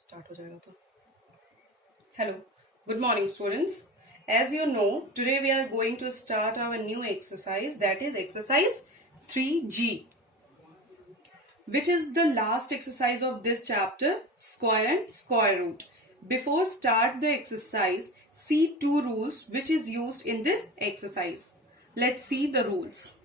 Start हो जाएगा तो Hello, good morning students. As you know, today we are going to start our new exercise, that is exercise 3G, which is the last exercise of this chapter, square and square root. Before start the exercise, see two rules which is used in this exercise. Let's see the rules.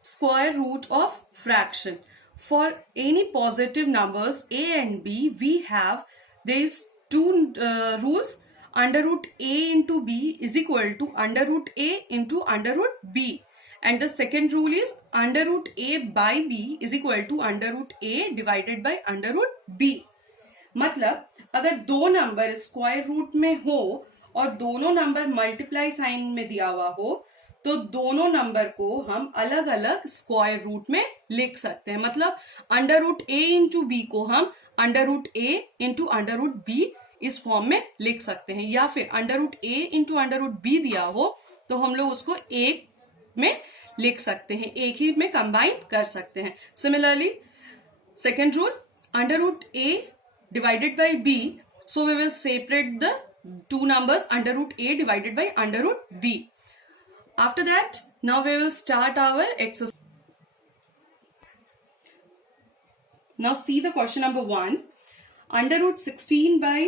Square root of fraction. For any positive numbers a and b, we have these two rules. Under root a into b is equal to under root a into under root b, and the second rule is under root a by b is equal to under root a divided by under root b. मतलब अगर दो number square root में हो और दोनों number multiply sign में दिया हुआ हो तो दोनों नंबर को हम अलग अलग स्क्वायर रूट में लिख सकते हैं. मतलब अंडर रूट ए इंटू बी को हम अंडर रूट ए इंटू अंडर रूट बी इस फॉर्म में लिख सकते हैं, या फिर अंडर रूट ए इंटू अंडर रूट बी दिया हो तो हम लोग उसको एक में लिख सकते हैं, एक ही में कंबाइन कर सकते हैं. Similarly second rule, under root A divided by b, so we will separate the two numbers under root a divided by under root b. After that, now we will start our exercise. Now see the question number 1. Under root 16 by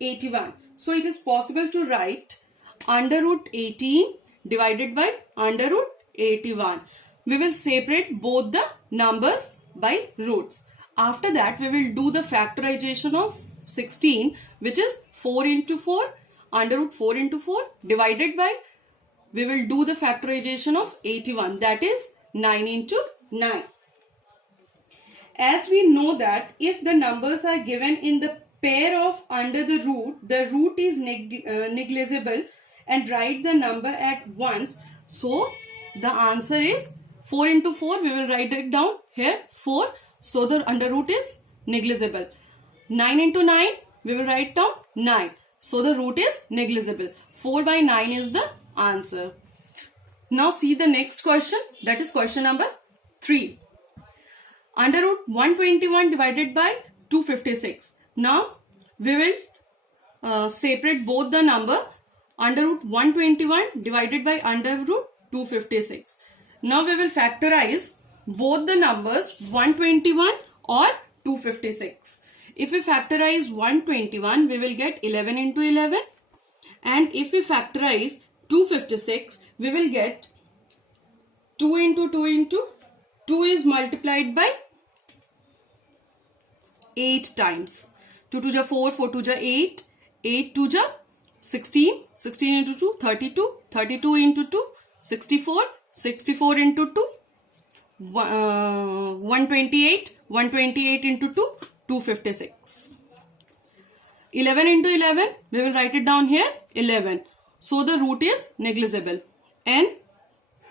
81. So it is possible to write under root 18 divided by under root 81. We will separate both the numbers by roots. After that, we will do the factorization of 16, which is 4 into 4, under root 4 into 4 divided by, we will do the factorization of 81, that is 9 into 9. As we know that if the numbers are given in the pair of under the root is negligible and write the number at once. So the answer is 4 into 4, we will write it down here 4. So the under root is negligible. 9 into 9, we will write down 9. So the root is negligible. 4 by 9 is the answer. Now see the next question, that is question number 3. Under root 121 divided by 256. Now we will separate both the number under root 121 divided by under root 256. Now we will factorize both the numbers 121 or 256. If we factorize 121, we will get 11 into 11. And if we factorize 256, we will get 2 into 2 into 2 is multiplied by 8 times. 2 to the 4, 4 to the 8, 8 to the 16, 16 into 2, 32, 32 into 2, 64, 64 into 2, 128, 128 into 2, 256. 11 into 11, we will write it down here, 11. So the root is negligible. And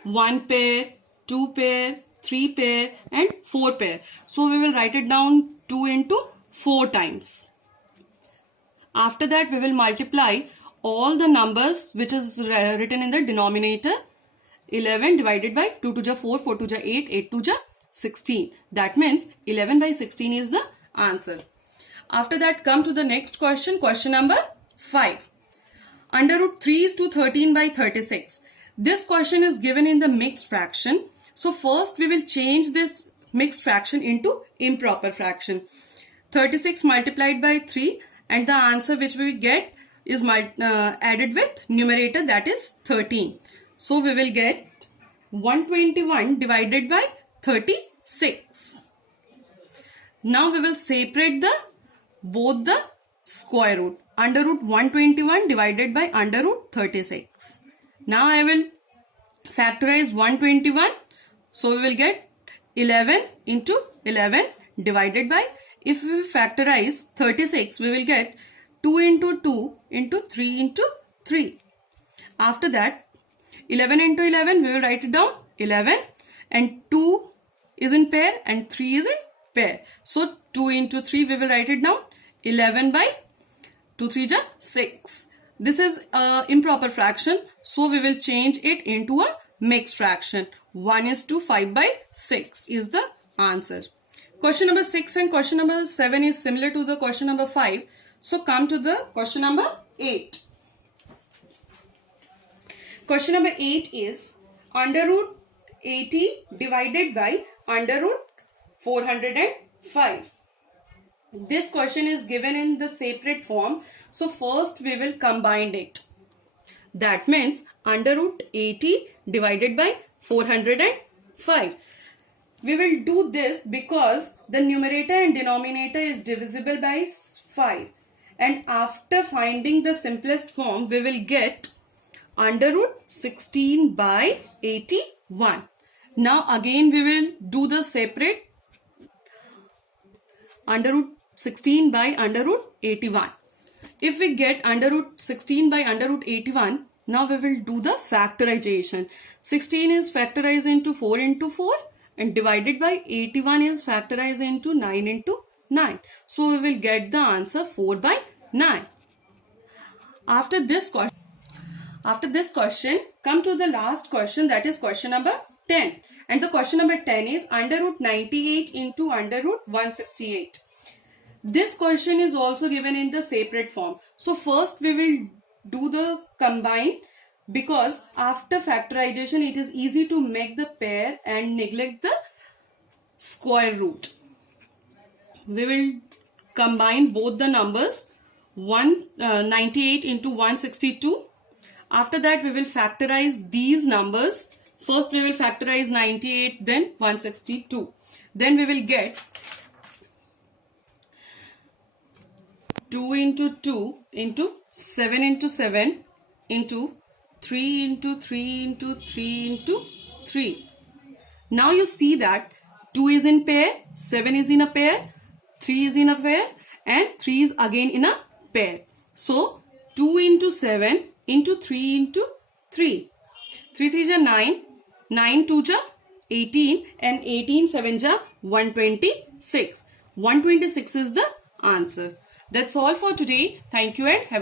1 pair, 2 pair, 3 pair and 4 pair. So we will write it down 2 into 4 times. After that, we will multiply all the numbers which is written in the denominator. 11 divided by 2 to the 4, 4 to the 8, 8 to the 16. That means 11 by 16 is the answer. After that, come to the next question, question number 5. Under root 3 is to 13 by 36. This question is given in the mixed fraction. So first we will change this mixed fraction into improper fraction. 36 multiplied by 3 and the answer which we get is added with numerator, that is 13. So we will get 121 divided by 36. Now we will separate both the square root. Under root 121 divided by under root 36. Now I will factorize 121. So we will get 11 into 11 divided by, if we factorize 36, we will get 2 into 2 into 3 into 3. After that, 11 into 11, we will write it down 11, and 2 is in pair and 3 is in pair. So 2 into 3, we will write it down 11 by 2 3 ja 6. This is improper fraction, so we will change it into a mixed fraction. 1 is to 5 by 6 is the answer. Question number 6 and question number 7 is similar to the question number 5. So come to the question number 8. Question number 8 is under root 80 divided by under root 405. This question is given in the separate form. So first we will combine it. That means under root 80 divided by 405. We will do this because the numerator and denominator is divisible by 5. And after finding the simplest form, we will get under root 16 by 81. Now again we will do the separate under root 16 by under root 81. If we get under root 16 by under root 81, now we will do the factorization. 16 is factorized into 4 into 4 and divided by 81 is factorized into 9 into 9. So we will get the answer 4 by 9. After this question, come to the last question, that is question number 10. And the question number 10 is under root 98 into under root 168. This question is also given in the separate form. So first we will do the combine, because after factorization it is easy to make the pair and neglect the square root. We will combine both the numbers 98 into 162. After that we will factorize these numbers. First we will factorize 98, then 162. Then we will get 2 into 2 into 7 into 7 into 3 into 3 into 3 into 3. Now you see that 2 is in pair, 7 is in a pair, 3 is in a pair and 3 is again in a pair. So 2 into 7 into 3 into 3. 3 3 ja 9, 9 2 ja 18 and 18 7 ja 126. 126 is the answer. That's all for today. Thank you and have a